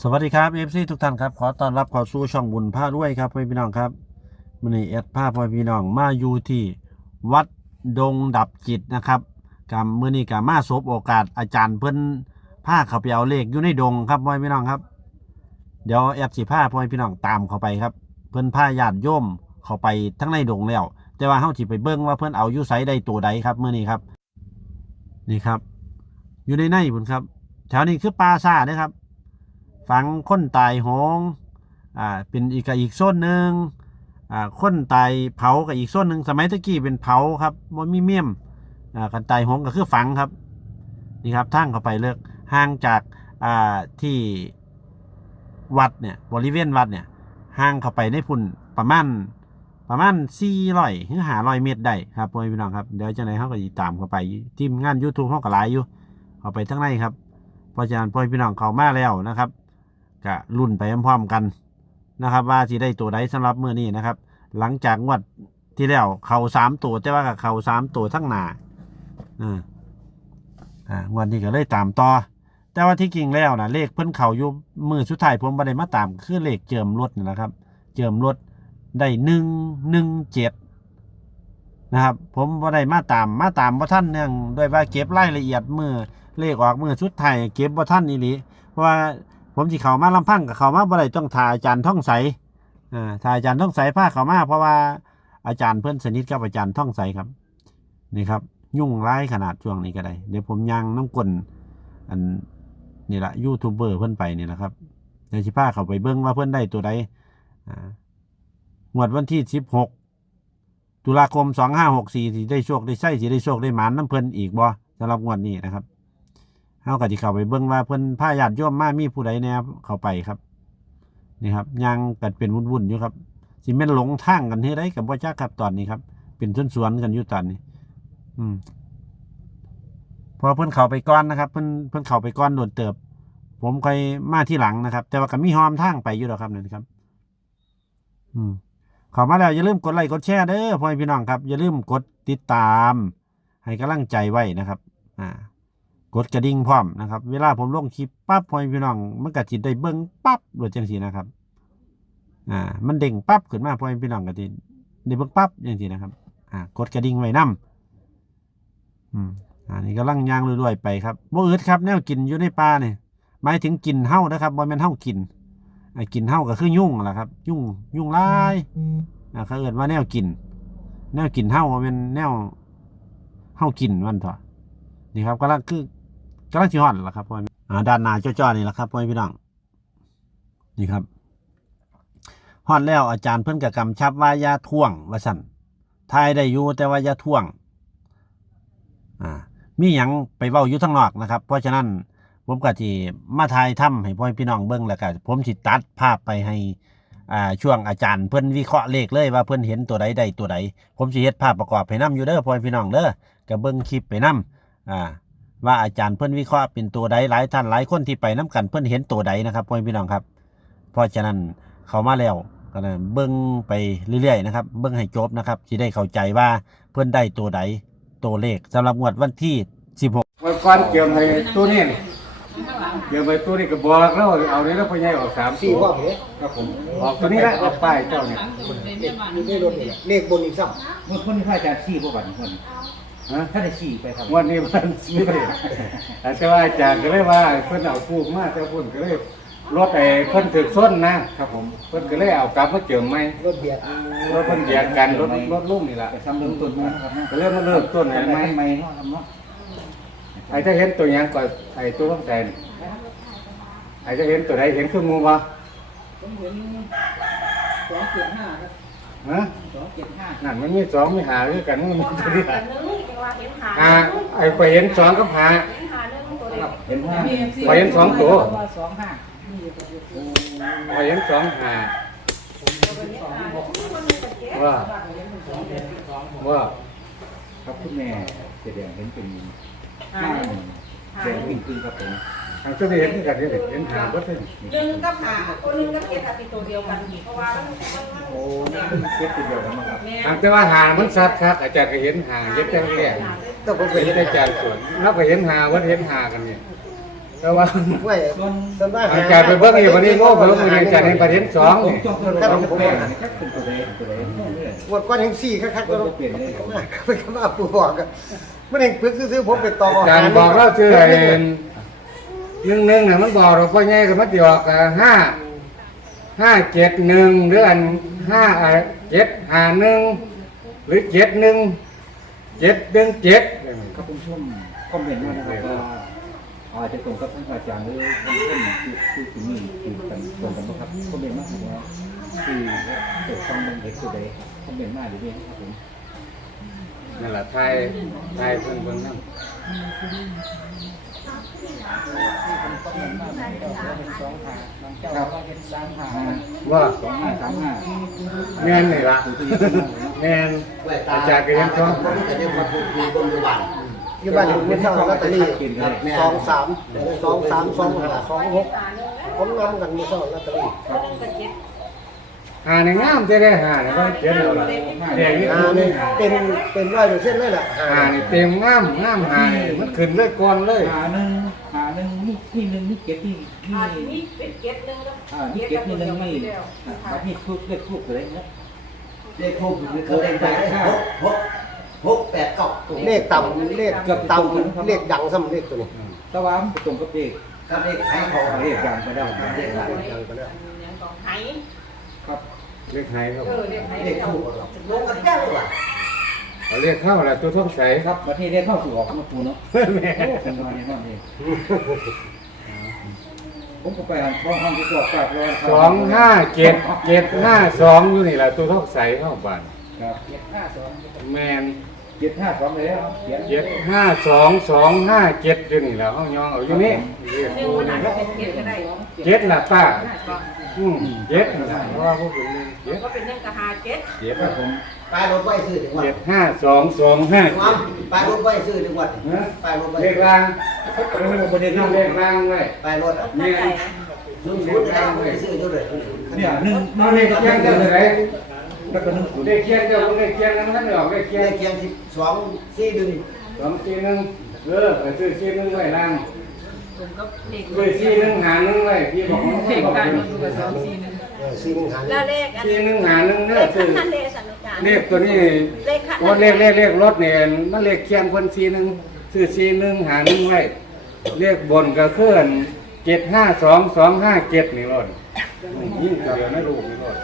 สวัสดีครับเอฟซีทุกท่านครับ ขอต้อนรับเข้าสู่ช่องบุญผ้าด้วยครับพ่อพี่น้องครับมันนี้แอดผ้าพ่อพี่น้องมาอยู่ที่วัดดงดับจิตนะครับกับมื่อนี้กับมาสบโอกาสอาจารย์เพิ่นผ้าเขาไปเอาเลขอยู่ในดงครับพ่อพี่น้องครับ เดี๋ยวแอดสีผ้าพ่อพี่น้องตามเขาไปครับ เพิ่นผ้าญาติโยมเข้าไปทั้งในดงแล้ว แต่ว่าเฮาสิไปเบิ่งว่าเพิ่นเอายู่ไสได้ตัวใดครับมื่อนี้ครับ นี่ครับ อยู่ในในพุ่นครับ แถวนี้คือปราซาเด้อครับ ฝังคนตายหงอ่าเป็นอีกอีกโซนหนึ่งอ่าคนตายเผากับอีกโซนหนึ่งสมัยตะกี้เป็นเผาครับมันมีเมี่ยมอ่ากันตายหงก็คือฝังครับนี่ครับทางเข้าไปเลิกห่างจากอ่าที่วัดเนี่ยบริเวณวัดเนี่ยห่างเข้าไปในพุ่นประมาณประมาณสี่ร้อยถึงห้าร้อยเมตรได้ครับพ่อพี่น้องครับเดี๋ยวจะไหนเขาก็ติตามเข้าไปทีมงาน YouTube เขาก็หลายอยู่เข้าไปทั้งในครับเพราะฉะนั้นพ่อพี่น้องเขามาแล้วนะครับ ก็รุ่นไปพร้อมๆกันนะครับ ว่าสิได้ตัวใดสำหรับมื้อนี้นะครับ หลังจากงวดที่แล้วเข่าสามตัวแต่ว่ากับเข่าสามตัวทั้งหนาอ่าอ่างวดนี้ก็เลยตามต่อแต่ว่าที่จริงแล้วนะเลขเพิ่นเข่าอยู่มือสุดท้ายผมบ่ได้มาตามคือเลขเจิมรถนี่แหละครับ เจิมรถได้หนึ่งหนึ่งเจ็ดนะครับผมบ่ได้มาตามมาตามบ่ท่านเนื่องด้วยว่าเก็บรายละเอียดมือเลขออกมือสุดไทยเก็บบ่ท่านอีหลีเพราะว่า ผมสิเขามาลำพังกับเขามาบ่ได้ต้องถ่ายอาจารย์ท่องใสอ่าถ่ายอาจารย์ท่องใสพาเขามาเพราะว่าอาจารย์เพื่อนสนิทกับอาจารย์ท่องใสครับ นี่ครับ ยุ่งร้ายขนาดช่วงนี้ก็ได้เดี๋ยวผมยังน้ำกลนอันนี่แหละยูทูบเบอร์เพื่อนไปนี่แหละครับเดี๋ยวสิพาเขาไปเบิ้งว่าเพื่อนได้ตัวใดอ่างวดวันที่สิบหกตุลาคมสองห้าหกสี่สิได้โชคได้ใช่สิได้โชคได้หมานน้ำเพื่อนอีกบ่สำหรับงวดนี้นะครับ เฮาก็สิเข้าไปเบิ่งว่าเพิ่นพาญาติโยมมามีผู้ใดแน่เข้าไปครับ นี่ครับยังกันเป็นวุ่นๆอยู่ครับสิแม่นหลงทางกันเฮ็ดได้กับบ่จักครับตอนนี้ครับ เป็นสวนๆกันอยู่ตอนนี้ อืมพอเพิ่นเข้าไปก่อนนะครับ เพิ่นเพิ่นเข้าไปก่อนโดนเติบ ผมค่อยมาที่หลังนะครับ แต่ว่าก็มีหอมทางไปอยู่ดอกครับนั่นครับ อืมเข้ามาแล้วอย่าลืมกดไลค์กดแชร์เด้อพ่อแม่พี่น้องครับ อย่าลืมกดติดตาม ให้กำลังใจไว้นะครับ อ่า กดกระดิ่งพร้อมนะครับ เวลาผมลงคลิปปั๊บพอพี่น้องมันก็จิได้เบิ้งปั๊บโดยจังสีนะครับ อ่า มันเด้งปั๊บขึ้นมาพอพี่น้องก็จิได้เบิ้งปั๊บจังสีนะครับ อ่ากดกระดิ่งไว้นํอืมอันนี้กำลังยางรวยๆไปครับบ่อึดครับแนวกินอยู่ในป่าเนี่ยหมายถึงกินเห่านะครับบ่แม่นเห่ากินไอ้กินเห่าก็คือยุ่งแหละครับ ยุ่งยุ่งลายอ่าเขาเอิ้นว่าแนวกิน แนวกินเห่าบ่แม่นแนวเห่ากินมันเถอะนี่ครับกำลังคือ กำลังสิฮอดแล้วครับพ่อแม่อ่าด้านหน้าจ้อๆนี่แหละครับพ่อแม่พี่น้องนี่ครับฮอดแล้วอาจารย์เพิ่นก็กำชับว่ายาท่วงว่าสั่นทายได้อยู่แต่ว่ายาท่วงอ่ามีหยังไปเว้าอยู่ทางนอกนะครับ เพราะฉะนั้นผมก็สิมาทายถ้ำให้พ่อพี่น้องเบิ่งแล้วก็ผมสิตัดภาพไปให้อ่าช่วงอาจารย์เพิ่นวิเคราะห์เลขเลยว่าเพิ่นเห็นตัวใดใดตัวใดผมสิเฮ็ดภาพประกอบให้นํอยู่เด้อพ่อพี่น้องเด้อก็เบิ่งคลิปไปนํอ่า ว่าอาจารย์เพื่อนวิเคราะห์เป็นตัวใดหลายท่านหลายคนที่ไปน้กันเพื่อนเห็นตัวใดนะครับพ่อแม่พี่น้องครับ เพราะฉะนั้นเขามาแล้วก็เลยเบิ้งไปเรื่อยๆนะครับเบิ้งให้จบนะครับที่ได้เข้าใจว่าเพื่อนได้ตัวใดตัวเลขสำหรับงวดวันที่ 16วันก่อนเกี่ยวให้ตัวนี้นี่เกี่ยวไปตัวนี้ก็บอกแล้วเอานี้แล้วพ่อใหญ่ออกสามสี่ตัวว่าเหรอครับผมออกตัวนี้แล้วออกป้ายเจ้าเนี่ยอยู่ในรถนี่แหละเลขบนอีกซ้มันคนที่ข้าจะชี้พวกวันคน ฮะถ้าจะชี้ไปครับวันนี้มันซื้อแต่ว่าอาจารย์ก็เลยว่าเพิ่นเอาฟูกมาแต่เพิ่นก็เลยรถไอ้เพิ่นถึกส้นนะครับผมเพิ่นก็เลยเอากลับมาเจิมใหม่ำรถเบียดรถเพิ่นเบียดกันรถรถลุ่มนี่ล่ะแต่ทำเริ่มต้นมาครับก็เลยมาเริ่มต้นแต่ให้ใหไม่ม่ไม่เนาะทำเนาะไอ้ถ้าเห็นตัวหยังก็ไอ้ตัวต้องแทนไอ้ถ้าเห็นตัวใดเห็นเครื่องมือบ่ผมเห็นสองเจ็ดห้าครับ ฮะสองเจ็ดห้านั่นมันมีสองมีหาด้วยกันมันมีตัวเดียวหาหนึ่งจังว่าเห็นหาหาไอ้ไปเห็นสองกับหาเห็นหาหนึ่งตัวเดียวเห็นว่าไปเห็นสองตัวสองห้าไปเห็นสองหาว่าว่าครับคุณแม่แสดงเห็นเป็นห้าหนึ่งแดงวิ่งขึ้นครับผม ทางเจ้าได้เห็นด้วยกันเนี่ยเห็นหาบ่ใช่หนึ่งกับหาตัวหนึ่งกับเจ็ดเป็นตัวเดียวกันเพราะว่ามันมันมันโอ้นี่เป็นเก็บตัวเดียวกันมาครับแม่ทางแต่ว่าหามันสัตว์ครับอาจารย์ก็เห็นหาเห็นแต่แรกต้องผมไปไปเห็นอาจารย์สวนแล้วไปเห็นหาวัดเห็นหากันเนี่ยผแต่ว่าไว้สำนักอาจารย์ไปเบิ่งอีกวันนี้โง่ไปเบิ่งอีกอาจารย์เห็นประเด็นสองผมนี่ต้องเพิ่มต้องเปลี่ยนครับเป็นตัวใดตัวใดเรื่อยงวดก้อนแห่งสี่คักๆก็เปลี่ยนเลยเข้ามาไปเข้ามาปู่บอกกันไม่ได้ปึกซื้อๆผมไปต่ออาจารย์บอกเราชื่อไอ้ หนึ่งหนึ่งน่ะมันบอกเราพ่อใหญ่ก็มันสิออกห้าห้าเจ็ดหนึ่งหรืออันห้าเจ็ดห้าหนึ่งหรือเจ็ดหนึ่งเจ็ดหนึ่งเจ็ดๆครับผมชมคอมเมนต์มานะครับว่าอาจจะตรงกับท่านอาจารย์หรือท่านที่ที่ที่นี่คือกันตรงกันบ่ครับคอมเมนต์มาครับว่าคือเกิดความเป็นเด็กตัวใดคอมเมนต์มาดีๆครับผมนั่นแหละไทยไทยเพิ่นเบิ่งนั่ นสองหาบางเจ้าว่าเป็นสามหาว่าสองห้าสามห้าแม่นนี่ละแม่นอาจารย์ก็ยังชอบอยู่บ้านอยู่ไม่เท่าลอตเตอรี่สองสามสองสามสองห้าสองหกผมนำกันไม่เท่าลอตเตอรี่ตัวนึงก็เจ็ดหาในงามจะได้หาในว่าเจ็ดเอาละแดงนี่อ่านี่เป็นเป็นร้อยเปอร์เซ็นต์เลยล่ะหานี่เต็มงามงามหานี่มันขึ้นเลยก่อนเลยหาหนึ่งหาห นี่หนึ่งนี่เจ็ดนี่อ่านี่นี่เป็นเจ็ดหนึ่งแล้วอ่านี่เจ็ดนี่หนึ่งนี่บัดนี้ทุกเลขทุกอะไรเงี้ยเลขทูบเคยได้แปดหกหกหกแปดเก้าเลขต่ำเลขเกือบต่ำเลขดังซ้ำเลขตัวนี้แต่ว่ามันตรงกับเลขกับเลขไทยเขาเลขดังไปแล้วเลขอะไรดังไปแล้วยังของไห้ครับเลขไทยครับเออเรียกไห้เลขเจ้าทูบลงกันแก้วว่ะเอาเลขเข้าอะไรตัวท้องใสครับประเทศได้เข้าสู่ออกมาปูเนาะแม่โอ้เป็นวันนี้นั่นเอง ผมก็ไปหันห้องห้องที่ตัวกลับเลยสองห้าเจ็ดเจ็ดห้าสองอยู่นี่แหละตัวท้องใสเข้าบ้านครับเจ็ดห้าสองแมนเจ็ดห้าสองเลยเขียนเจ็ดห้าสองสองห้าเจ็ดอยู่นี่แหละเอายองเอาอยู่นี่เลขหนึ่งตัวมันอาจนี่จะเป็นเจ็ดก็ได้เจ็ดละป้าห้าสองอืมเจ็ดนะเพราะว่าพวกเป็นเจ็ดก็เป็นหนึ่งกับห้าเจ็ดเจ็ดครับผม ป้ายรถไว้ซื้อถึงวัดเจ็ดห้าสองสองห้าน้องป้ายรถไว้ซื้อถึงวัดนะป้ายรถไว้เลขรางประเด็นเลขรางไว้ป้ายรถเนี่ยศูนย์ศูนย์ได้ไม่ซื้อเท่าไหร่เนี่ยหนึ่งเอาเลขเคียงเจ้าเท่าไหร่แล้วก็หนึ่งศูนย์เลขเคียงเจ้าเลขเคียงนั้นมันออกเลขเคีเลยงขเคียงสิบสองสี่ดึงสองสี่หนึ่งเออไปซื้อสี่หนึ่งไว้รางผมก็เด็กซื้อสี่หนึ่งหาหนึ่งไว้พี่บอกมันเด็กบอกการเลดูกับสองสี่หนึ่งเออสี่หนึ่งหารแล้วเลขอันสี่หนึ่งหาหนึ่งเด้เลอขซื้อขั้น เลขสันนิษฐานเลขตัวนี้เลขขั้นว่าเลขเลขเลขรถเนี่ยมันเลขเคียงคนสี่หนึ่งซื้อสี่หนึ่งหาหนึ่งไว้เลขบนก็เคลื่อนเจ็ดห้าสองสองห้าเจ็ดนี่รถยิ่งเดียวไม่รู้นี่รถ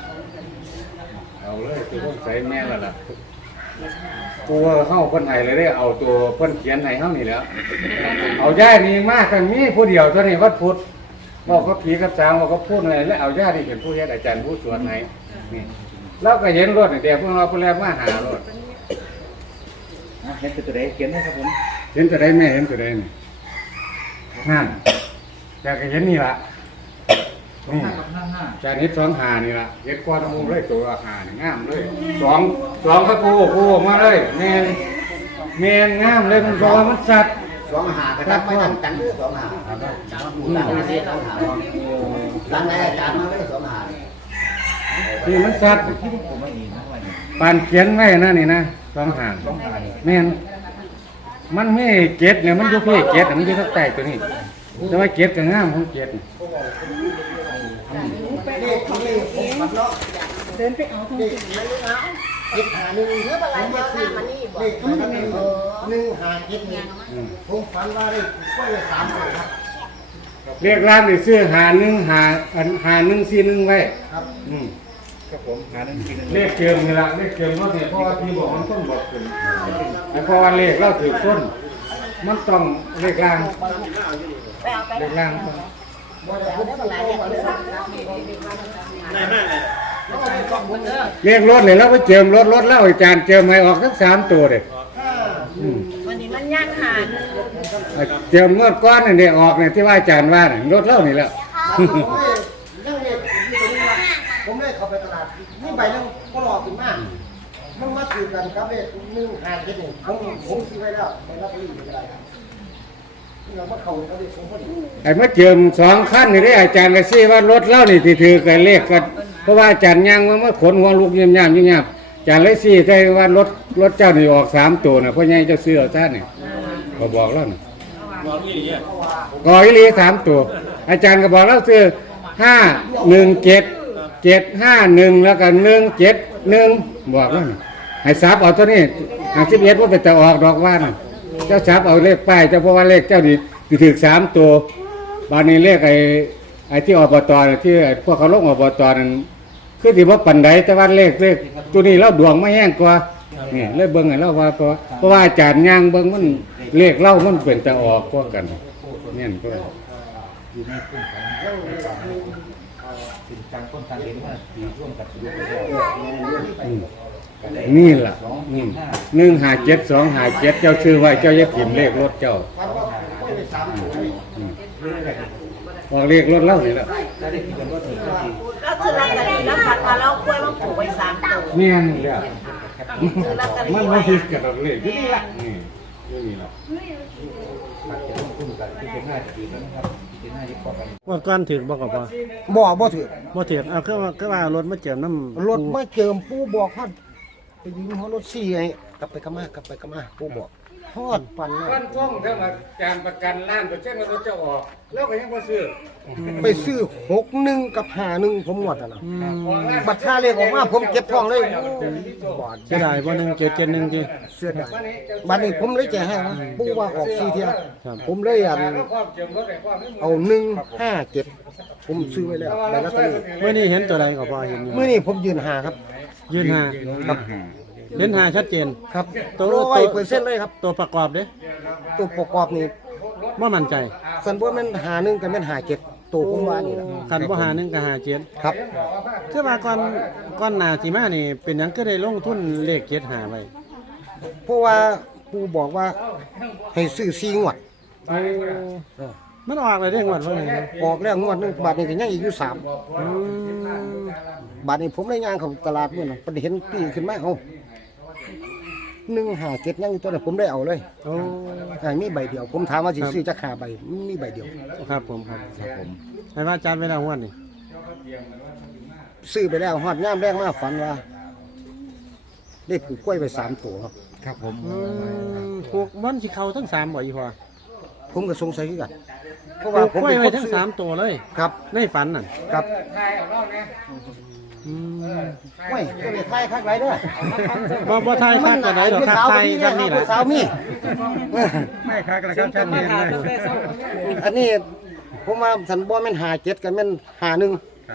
เอาเลยตัวพวกใส่แม่และล่ะกูเข้าคนไห้เลยได้เอาตัวเพิ่นเขียนให้เฮานี่แหล้วเอาย่านี่มากกันมีผู้เดียวเท่านี้วัดพุทธบอกก็ผีกับสางบอกก็พูดอะไรแล้วเอาย่านี่เป็นผู้เฮ็ดอาจารย์ผู้สวดให้นี่ เราก็เห็นรถนี่เดี๋ยวพวกเราเพิ่นแล้วมาหารถนะเห็นตัวใดเขียนนะครับผมเห็นตัวใดแม่เห็นตัวใดนี่นั่นจากก็เห็นนี่ล่ะนี่ห้ากับห้าห้าจากนี้สองหานี่ล่ะเห็นก้อนมูเลยตัวหานี่งามเลยสองสองก็ปูปูออกมาเลยแม่นแม่นงามเลยมันเพราะว่ามันสัตว์สองหากระทับไปทำกันด้วยสองหาหลังไหนสองหาหลังไหนอาจารย์มาเลยสองหา นี่มันสัตว์ที่ผมไม่ดีนะว่าเนี่ยปานเขียนไว้นะนี่นะสองหางต้องหาเนี่ยแม่นมันไม่เก็ดเนี่ยมันอยู่พี่เก็ดน่ะมันอยู่ข้างใต้ตัวนี้ แต่ว่าเก็ดก็งามของเก็ดนี่เลขที่นี่ผมฝันเนาะเดินไปเอาทองเลขมันนี่เอาเจ็ดหาหนึ่งเนื้ออะไรเจ้าหน้ามันนี่บอกหนึ่งหาเจ็ดหนึ่งผมฝันว่าได้ก็เลยสามคนครับเรียกร้านนี่ซื้อหาหนึ่งหาอันหาหนึ่งสี่หนึ่งไว้ ครับ อืม ครับผมหาหนึ่งทีหนึ่งเลขเกิมนี่ละเลขเกิมรถเนี่ยเพราะว่าพี่บอกมันต้นบอกขึ้นไอ้เพราะว่าเลขเราถือต้น มันต้องเลขล่างไปเอาไปเลขล่างบ่ได้ผมฝันว่าได้เลขรถเนี่ยเราไปเจิมรถรถเล่าอาจารย์เจิมให้ออกทั้งสามตัวเลยอืมวันนี้มันย่างหาหนึ่งเจิมงวดก้อนนี่เนี่ยออกเนี่ยที่ว่าอาจารย์ว่าน่ะรถเล่านี่แหละาดนี่ใบนึงก็รอขึ้นมามันมาถือกันครับเลขหนึ่งหาเจ็ดหนึ่งผมผมซื้อไว้แล้วไปรับรีไม่ได้ครับนี่เรามาเข้าเขาเลขผมพอดีไอ้มาเจิมสองขั้นนี่ได้อาจารย์ก็ซี่ว่ารถเล่านี่ที่ถือกันเลขกันเพราะว่าอาจารย์ยังว่ามาขนหัวลูกเยี่ยมยามยิ่งยามอาจารย์เลยซี่ใจว่ารถรถเจ้านี่ออกสามตัวน่ะเพราะไงเจ้าซื้อเอาท่านนี่ก็บอกแล้วน่ะเอาว่ากออีหลีสามตัว อาจารย์ก็บอกเราซื้อห้าหนึ่งเจ็ด เจ็ดห้าหนึ่งแล้วก็หนึ่งเจ็ดหนึ่งบอกแล้วนี่ให้ซับเอาตัวนี้หาสิบเอ็ดว่าเป็นแต่ออกดอกว่าน่ะเจ้าซับเอาเลขป้ายเจ้าเพราะว่าเลขเจ้านี่ถือสามตัวบานนี้เลขไอ้ไอ้ที่อบตน่ะที่ไอ้พวกเขาลงอบตนั่นคือที่ว่าปันไดแต่ว่าเลขเลขตัวนี้เราดวงไม่แห้งกว่าเนี่ยเลยเบิ่งให้เราว่าเพราะเพราะว่าอาจารย์ย่างเบิ่งมันเลขเล่ามันเป็นแต่ออกกว่ากันเนี่ยก็ อยู่ในกลุ่มของ สิ่งต่างคนต่างเห็นว่าดีร่วมกับชีวิตแล้วนี่ล่ะอืมหนึ่งหาเจ็ดสองหาเจ็ดเจ้าชื่อไว้เจ้าจะถิ่มเลขรถเจ้าฟันว่าไม่ได้สามตัวเลยออกเลขรถเล่านี่แหละก็คือลอตเตอรี่แล้วผัดมาแล้วกล้วยมันผูกไว้สามตัวเนี่ยนี่แหละคือลอตเตอรี่มันไว้มาพิดกับเลขอยู่นี่ละนี่อยู่นี่ละมักจะลงทุนกับที่เป็นหน้าจะดีแล้วนะครับ ที่เป็นหน้าที่พอกันงวดก่อนถึกบ่ก็บ่บ่บ่ถือบ่ถึกเอาคือว่าคือว่ารถมาเจิมน้ำรถมาเจิมปูบอกฮอดไปยืมฮอดรถสี่ไงกลับไปกลับมากลับไปกลับมาปูบอก ฮอดปันนะฟันท่องถ้ามาจานประกันล้านเปอร์เซ็นต์ว่ารถจะออกแล้วก็ยังบ่ซื้อไปซื้อหกหนึ่งกับห้าหนึ่งผมหมดอะนะ บัตรค่าเลขออกมาผมเก็บทองเลยบาทเสียดายบ่หนึงเจ็ดเจ็ดหนึ่งจี เสียดายบัตรนี้ผมเลยแจกให้นะปูว่าออกสี่เทียครับ ผมเลยอันแล้วความเจิมรถไอ้ความไม่หมดเอาหนึ่งห้าเจ็ดผมซื้อไว้แล้วในลอตเตอรี่เมื่อนี้เห็นตัวใดก็พอเห็นอยู่เมื่อนี้ผมยืนหาครับ ยืนหาครับ เห็นหาชัดเจน ครับตัวร้อยเปอร์เซ็นต์เลยครับตัวประกอบเด้ตัวประกอบนี่บ่มั่นใจสันบ่แม่นหาหนึ่งกับแม่นหาเจ็ดตัวผมว่านี่นะคันบ่หาหนึงก็หาเจ็ดครับคือว่าก่อนก่อนหน้าสิมานี่ เป็นหยังก็ได้ลงทุนเลขเจ็ดหาไว้เพราะว่าปูบอกว่าให้ซื้อซีงวดโอ้มันออกเลยได้งวดว่าไงออกแล้วงวดหนึงบาทนี้ก็ยังอีกอยู่สามอืมบาทนี้ผมได้งานของตลาดเมื่อน่ะประเห็นปีขึ้นมาเอา หนึ่งหาเจ็ดยังอยู่ตัวนั้นผมได้เอาเลยโอ้อ่ามีใบเดียว ผมถามว่าสิซื้อจักหาใบมีใบเดียวครับผมครับครับผมให้ว่าอาจารย์เวลางวดนี่ซื้อไปแล้วฮอดย่ามแรกมาฝันว่าได้ผูกกล้วยไปสามตัวครับ ครับผมอืมพวกมันสิเข้าทั้งสามบ่อีพอผมก็สงสัยคือกันเพราะปว่าลูกผมกล้วยเป็นไว้คนทั้งซื้อสามตัวเลย ครับ ในฝันน่ะ ครับ ทายเอาเล่าเนี่ยอืมกล้วยก็เลยทายคักไรเด้อบ่บ่ทายคักกว่าใดดอกครับทายครับนี่แหละสาวมี ไม่คักแล้วครับท่านนี้เลยอันนี้ผมว่าสันบ่แม่นหาเจ็ดกับแม่นหาหนึ่ง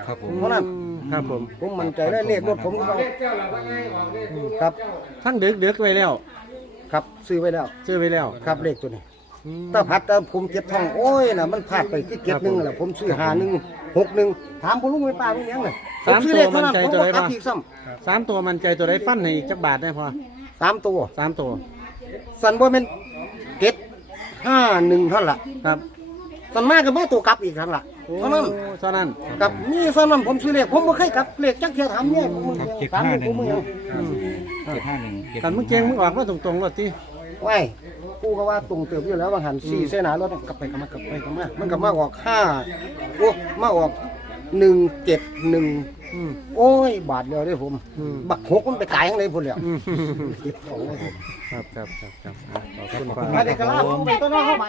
ครับผมเพราะนั้นครับผมผมมั่นใจได้เลขรถผมก็เอาเลขเจ้าเราว่าไงออกเลขครับทั้งดึกดึกไว้แล้ว ครับซื้อไว้แล้วซื้อไว้แล้วครับเลขตัวนี้อืมถ้าพัดแต่ผมเก็บทองโอ้ยน่ะมันพลาดไปคือเก็บหนึ่งแหละผมซื้อหาหนึ่ง หกหนึ่งถามคุณลุงไม่ป้าไม่ยังเลยผมซื้อเลขเท่านั้นผมก็กลับอีกซ้สามตัวมันใจตัวใดฟันให้จักบาทได้พอำสามตัว สามตัวสันบ่เป็นเก็ดห้าหนึ่งเท่านั้นละครับสันมากกับมาตัวกลับอีกครั้งละเท่านั้นโอ้เท่านั้นกับนี่สำนั้นผมซื้อเลขผมบ่เคยกลับเลขจักเทียถามเนี่ยผมครับเจ็ดถามห้าเนี่ยหผนึ่มงมึงยังเจ็ดห้าหนึ่งจ็ดกันมึงเก่งมึงออกมาตรงๆรถที่ ไว้ กูก็ว่าตรงเติบอยู่แล้วบางหันสี่เส้นหนารถกลับไปกลับมากลับไปกลับมามันกลับมาออกห้าโอ้มาออกหนึ่งเจ็ดหนึ่งอืม โอ้ย บาทเดียวได้ผม อืม บักหกมันไปตายข้างในพุ่นแล้วอืมเก็บของไว้ผม ครับครับครับครับอะขอบคุณมาเด็กกะลาผมไปต้นน้องเข้ามา